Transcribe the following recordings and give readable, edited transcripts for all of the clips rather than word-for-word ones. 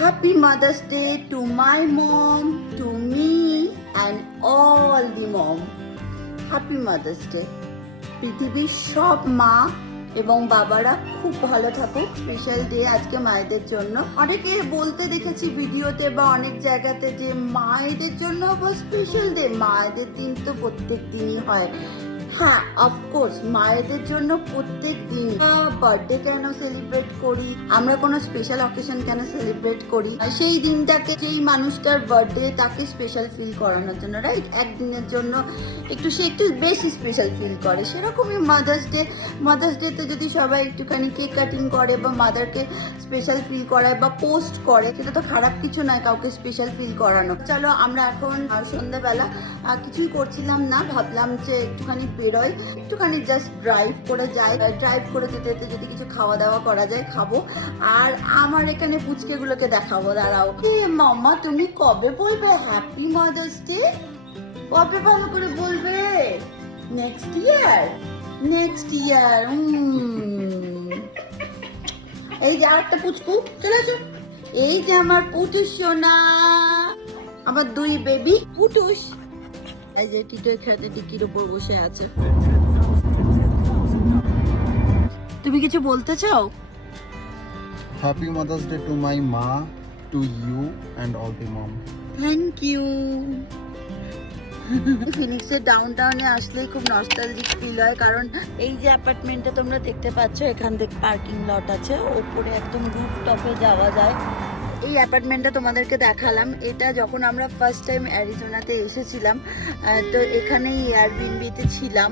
Happy Mother's Day to my mom, to me and all the mom. Happy Mother's Day. পৃথিবীর সব মা এবং বাবারা খুব ভালো থাকুক। স্পেশাল ডে আজকে মায়েদের জন্য। অনেকে বলতে দেখেছি ভিডিওতে বা অনেক জায়গাতে যে মায়েদের জন্য স্পেশাল ডে। মায়েদের দিন তো প্রত্যেক দিনই হয়। হ্যাঁ, অফকোর্স মায়েদের জন্য প্রত্যেক দিন বার্থডে কেন সেলিব্রেট করি, আমরা কোনো স্পেশাল অকেশন কেন সেলিব্রেট করি, সেই দিনটাকে যেই মানুষটার বার্থডে তাকে স্পেশাল ফিল করানোর জন্য, রাইট? একদিনের জন্য সে একটু বেশি স্পেশাল ফিল করে। সেরকমই মাদার্স ডেতে যদি সবাই একটুখানি কেক কাটিং করে বা মাদারকে স্পেশাল ফিল করায় বা পোস্ট করে, সেটা তো খারাপ কিছু নয় কাউকে স্পেশাল ফিল করানো। চলো আমরা এখন সন্ধ্যাবেলা কিছুই করছিলাম না, ভাবলাম যে একটুখানি বেরোয়, একটুখানি জাস্ট ড্রাইভ করে যাই। ড্রাইভ করে যেতে যেতে যদি কিছু খাওয়া দাওয়া করা যায় খাবো। আর আমার এখানে পুচকেগুলোকে দেখাবো। দাঁড়াও, মাম্মা তুমি কবে বলবে হ্যাপি মাদার্স ডে? কবে ভালো করে বলবে? Next year. এই যে আরেকটা পুচকু চলে আসো। এই যে আমার পুটুস সোনা, আমার দুই বেবি পুটুস। এই যে টিটো এখানে ডিকির উপর বসে আছে। তুমি কিছু বলতে চাও? Happy Mother's Day to my ma, to you and all the mom. Thank you. ফিনিক্সের ডাউনটাউনে আসলেই খুব নস্টালজিক ফিল হয়, কারণ এই যে অ্যাপার্টমেন্টটা তোমরা দেখতে পাচ্ছ, এখান থেকে পার্কিং লট আছে, ওপরে একদম রুফটপে যাওয়া যায়। এই অ্যাপার্টমেন্টটা তোমাদেরকে দেখালাম। এটা যখন আমরা ফার্স্ট টাইম অ্যারিজোনাতে এসেছিলাম, তো এখানেই এয়ারবিএনবিতে ছিলাম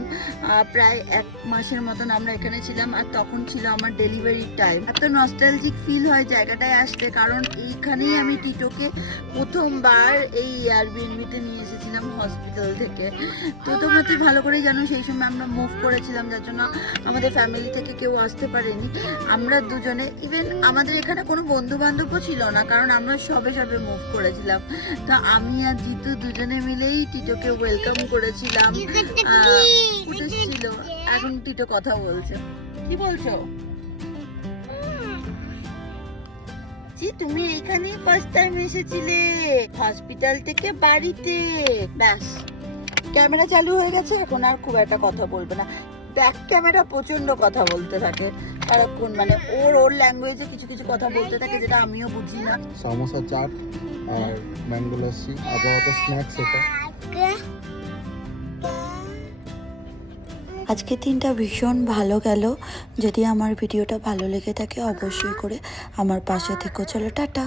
প্রায় 1 মাসের মতন আমরা এখানে ছিলাম। আর তখন ছিল আমার ডেলিভারি টাইম। এত নস্টালজিক ফিল হয় জায়গাটায় আসলে, কারণ এইখানেই আমি টিটোকে প্রথমবার এই এয়ারবিএনবিতে নিয়ে এসেছিলাম হসপিটাল থেকে। তো তোমরা তো ভালো করেই জানো সেই সময় আমরা মুভ করেছিলাম, যার জন্য আমাদের ফ্যামিলি থেকে কেউ আসতে পারেনি। আমরা দুজনে, ইভেন আমাদের এখানে কোনো বন্ধু বান্ধবও ছিল না, কারণ আমরা সবে মুভ করেছিলাম। তো আমি আর জিতু দুজনে মিলেই টিটোকে ওয়েলকাম করেছিলাম। ছিল। এখন টিটো কথা বলছে। কি বলছো? তুমি এখানেই ফার্স্ট টাইম এসেছিলে হসপিটাল থেকে বাড়িতে। ব্যাস, ক্যামেরা চালু হয়ে গেছে, এখন আর খুব একটা কথা বলবে না। ব্যাক ক্যামেরা প্রচন্ড কথা বলতে থাকে সারাক্ষণ, মানে ওর ল্যাঙ্গুয়েজে কিছু কথা বলতে থাকে যেটা আমিও বুঝি না। সমোসা, চাট আর ম্যাঙ্গো লস্যি, আপাতত স্ন্যাক্স এটা। আজকের দিনটা ভীষণ ভালো গেল। যদি আমার ভিডিওটা ভালো লেগে থাকে অবশ্যই করে আমার পাশে থেকো। চলো টাটা।